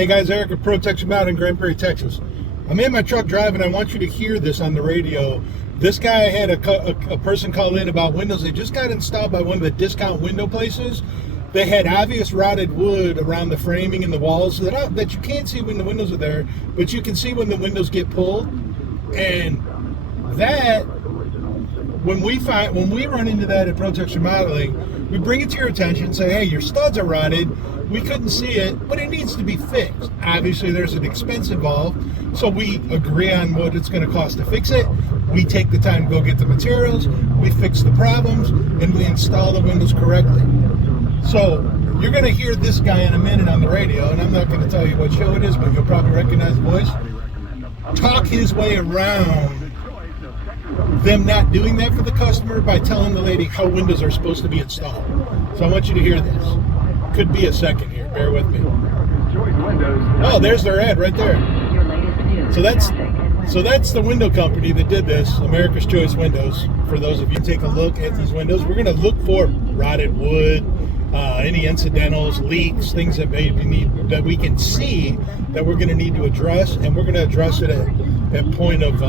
Hey guys, Eric at ProTex Remodeling in Grand Prairie, Texas. I'm in my truck driving. I want you to hear this on the radio. This guy had a person call in about windows. They just got installed by one of the discount window places. They had obvious rotted wood around the framing and the walls that you can't see when the windows are there, but you can see when the windows get pulled. And that, when we run into that at ProTex Remodeling, we bring it to your attention and say, hey, your studs are rotted. We couldn't see it, but it needs to be fixed. Obviously, there's an expense involved, so we agree on what it's going to cost to fix it. We take the time to go get the materials, we fix the problems, and we install the windows correctly. So you're going to hear this guy in a minute on the radio, and I'm not going to tell you what show it is, but you'll probably recognize the voice. Talk his way around them not doing that for the customer by telling the lady how windows are supposed to be installed. So I want you to hear this. Could be a second here. Bear with me. Oh, there's their ad right there. So that's the window company that did this, America's Choice Windows. For those of you who take a look at these windows, we're going to look for rotted wood, any incidentals, leaks, things that maybe need that we can see that we're going to need to address, and we're going to address it at point of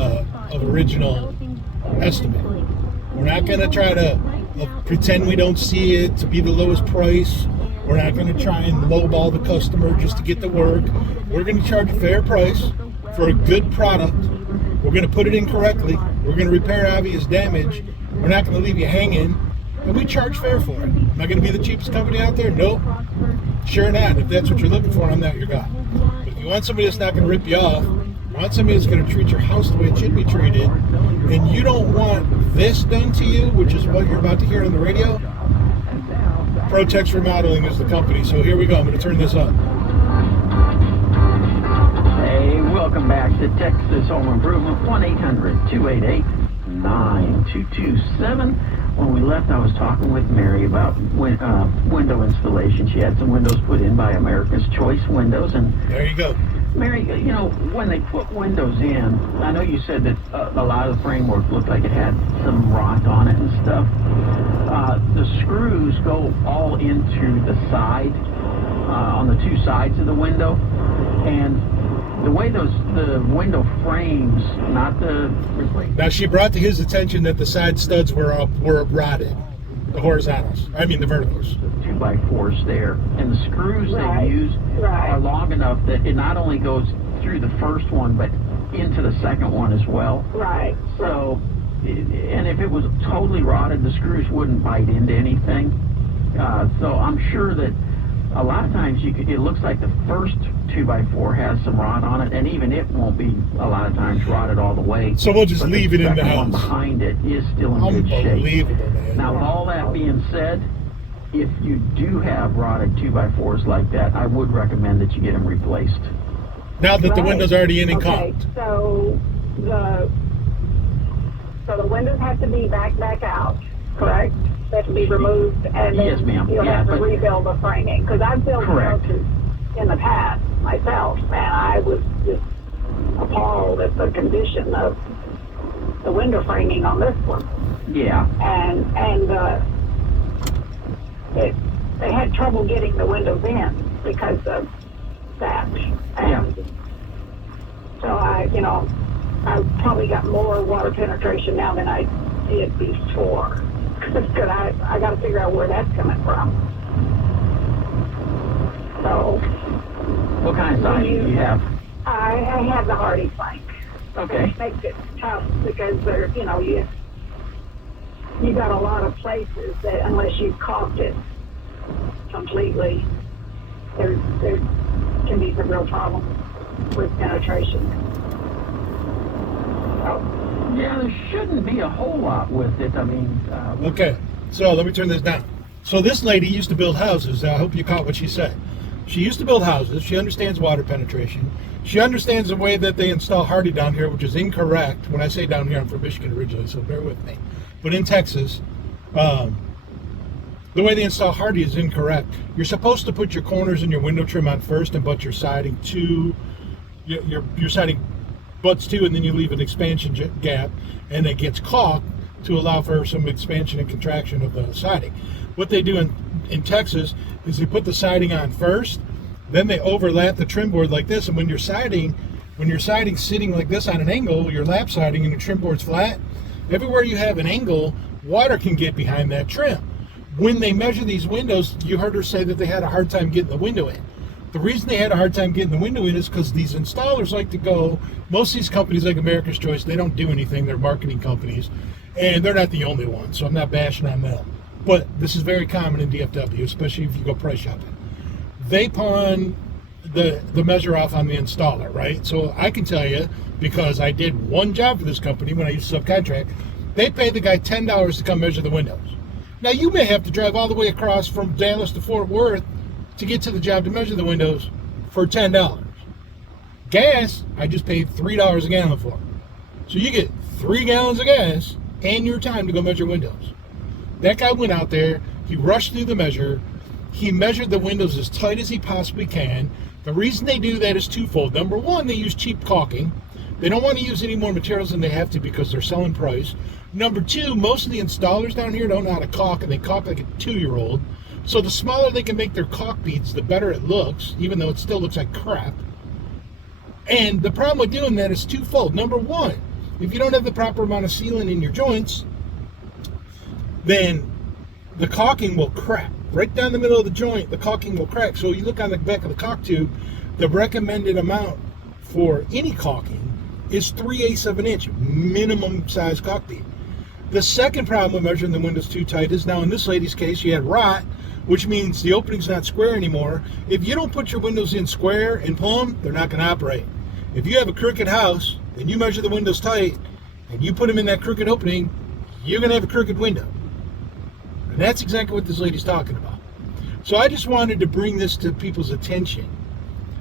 original estimate. We're not going to try to pretend we don't see it to be the lowest price. We're not going to try and lowball the customer just to get the work. We're going to charge a fair price for a good product. We're going to put it in correctly. We're going to repair obvious damage. We're not going to leave you hanging. And we charge fair for it. Am I going to be the cheapest company out there? Nope. Sure not. If that's what you're looking for, I'm not your guy. But if you want somebody that's not going to rip you off, you want somebody that's going to treat your house the way it should be treated, and you don't want this done to you, which is what you're about to hear on the radio, ProTex Remodeling is the company. So here we go. I'm going to turn this up. Hey, welcome back to Texas Home Improvement. 1-800-288-9227. When we left, I was talking with Mary about window installation. She had some windows put in by America's Choice Windows, and there you go. Mary, you know, when they put windows in, I know you said that a lot of the framework looked like it had some rot on it and stuff. The screws go all into the side, on the two sides of the window, and the way the window frames, not the... Now, she brought to his attention that the side studs were rotted, the horizontals, the verticals. 2x4s there, and the screws they use are long enough that it not only goes through the first one, but into the second one as well. Right. So, and if it was totally rotted, the screws wouldn't bite into anything. So I'm sure that a lot of times it looks like the first 2x4 has some rot on it, and even it won't be a lot of times rotted all the way. So we'll just leave it in the house. The one behind it is still in good shape. Unbelievable, man. Now, with all that being said, if you do have rotted 2x4s like that, I would recommend that you get them replaced. Now that the window's already in and caulked. So the windows have to be back out, correct? They have to be removed, and then yes, ma'am. you'll have to rebuild the framing. Because I've built houses in the past myself, and I was just appalled at the condition of the window framing on this one. Yeah. And they had trouble getting the windows in because of that. And so I probably got more water penetration now than I did before. Because I got to figure out where that's coming from. So. What kind of siding do you have? I have the hardy plank. Okay. Which makes it tough because you got a lot of places that unless you caulked it completely, there can be some real problems with penetration. So. Yeah, there shouldn't be a whole lot with it. Okay, so let me turn this down. So this lady used to build houses. I hope you caught what she said. She used to build houses. She understands water penetration. She understands the way that they install hardy down here, which is incorrect. When I say down here, I'm from Michigan originally, so bear with me. But in Texas, the way they install hardy is incorrect. You're supposed to put your corners and your window trim on first and butt your siding to your siding butts to, and then you leave an expansion gap, and it gets caulked to allow for some expansion and contraction of the siding. What they do in Texas is they put the siding on first, Then they overlap the trim board like this, and when you're siding sitting like this on an angle, your lap siding and your trim board's flat, everywhere you have an angle, water can get behind that trim. When they measure these windows, you heard her say that they had a hard time getting the window in. The reason they had a hard time getting the window in is because these installers like to go, most of these companies like America's Choice, they don't do anything, they're marketing companies, and they're not the only ones, so I'm not bashing on them. But this is very common in DFW, especially if you go price shopping. They pawn the measure off on the installer, right? So I can tell you, because I did one job for this company when I used to subcontract, they paid the guy $10 to come measure the windows. Now you may have to drive all the way across from Dallas to Fort Worth to get to the job to measure the windows for $10. Gas, I just paid $3 a gallon for. So you get 3 gallons of gas and your time to go measure windows. That guy went out there, he rushed through the measure, he measured the windows as tight as he possibly can. The reason they do that is twofold. Number one, they use cheap caulking. They don't want to use any more materials than they have to because they're selling price. Number two, most of the installers down here don't know how to caulk, and they caulk like a 2-year-old. So the smaller they can make their caulk beads, the better it looks, even though it still looks like crap. And the problem with doing that is twofold. Number one, if you don't have the proper amount of sealant in your joints, then the caulking will crack. Right down the middle of the joint, the caulking will crack. So you look on the back of the caulk tube, the recommended amount for any caulking is 3/8 of an inch, minimum size caulk bead. The second problem with measuring the windows too tight is, now in this lady's case, she had rot, which means the opening's not square anymore. If you don't put your windows in square and plumb, they're not going to operate. If you have a crooked house and you measure the windows tight and you put them in that crooked opening, you're going to have a crooked window. And that's exactly what this lady's talking about. So I just wanted to bring this to people's attention,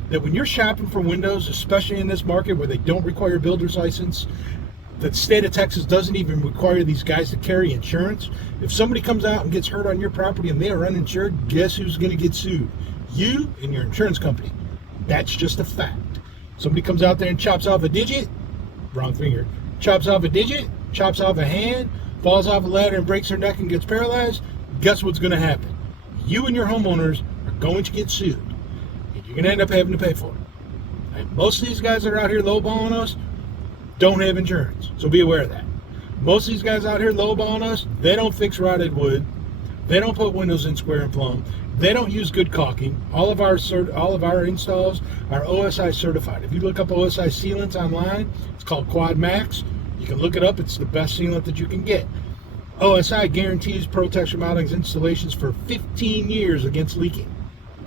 that when you're shopping for windows, especially in this market where they don't require a builder's license, the state of Texas doesn't even require these guys to carry insurance. If somebody comes out and gets hurt on your property and they are uninsured, guess who's going to get sued? You and your insurance company. That's just a fact. Somebody comes out there and chops off a digit, wrong finger, chops off a digit, chops off a hand, falls off a ladder and breaks their neck and gets paralyzed, guess what's going to happen? You and your homeowners are going to get sued, and you're going to end up having to pay for it. And most of these guys that are out here lowballing us don't have insurance, so be aware of that. Most of these guys out here lowballing us, they don't fix rotted wood, they don't put windows in square and plumb, they don't use good caulking. All of our installs are OSI certified. If you look up OSI sealants online, it's called Quad Max. You can look it up. It's the best sealant that you can get. OSI guarantees ProTex Remodeling's installations for 15 years against leaking.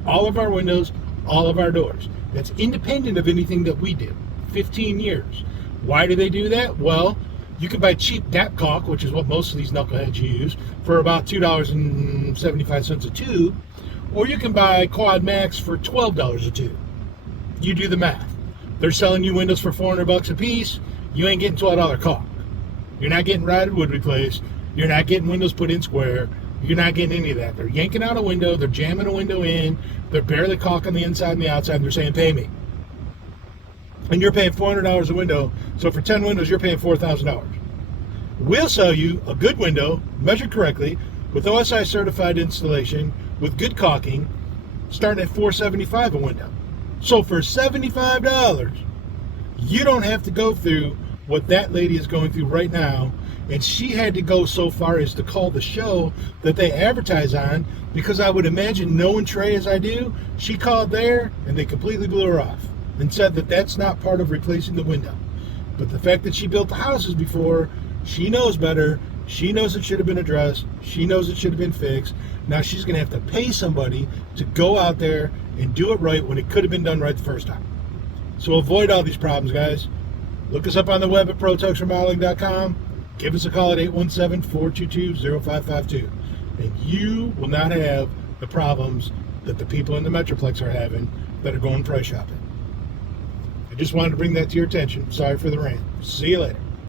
All of our windows, all of our doors. That's independent of anything that we do. 15 years. Why do they do that? Well, you can buy cheap DAP caulk, which is what most of these knuckleheads use, for about $2.75 a tube, or you can buy Quad Max for $12 a tube. You do the math. They're selling you windows for $400 a piece. You ain't getting $12 caulk. You're not getting rotted wood replaced. You're not getting windows put in square. You're not getting any of that. They're yanking out a window. They're jamming a window in. They're barely caulking the inside and the outside. And they're saying, pay me. And you're paying $400 a window. So for 10 windows, you're paying $4,000. We'll sell you a good window, measured correctly, with OSI certified installation, with good caulking, starting at $475 a window. So for $75, you don't have to go through what that lady is going through right now. And she had to go so far as to call the show that they advertise on, because I would imagine, knowing Trey as I do, she called there and they completely blew her off and said that that's not part of replacing the window. But the fact that she built the houses before, she knows better. She knows it should have been addressed. She knows it should have been fixed. Now she's going to have to pay somebody to go out there and do it right when it could have been done right the first time. So avoid all these problems, guys. Look us up on the web at ProTexRemodeling.com. Give us a call at 817-422-0552. And you will not have the problems that the people in the Metroplex are having that are going price shopping. I just wanted to bring that to your attention. Sorry for the rant. See you later.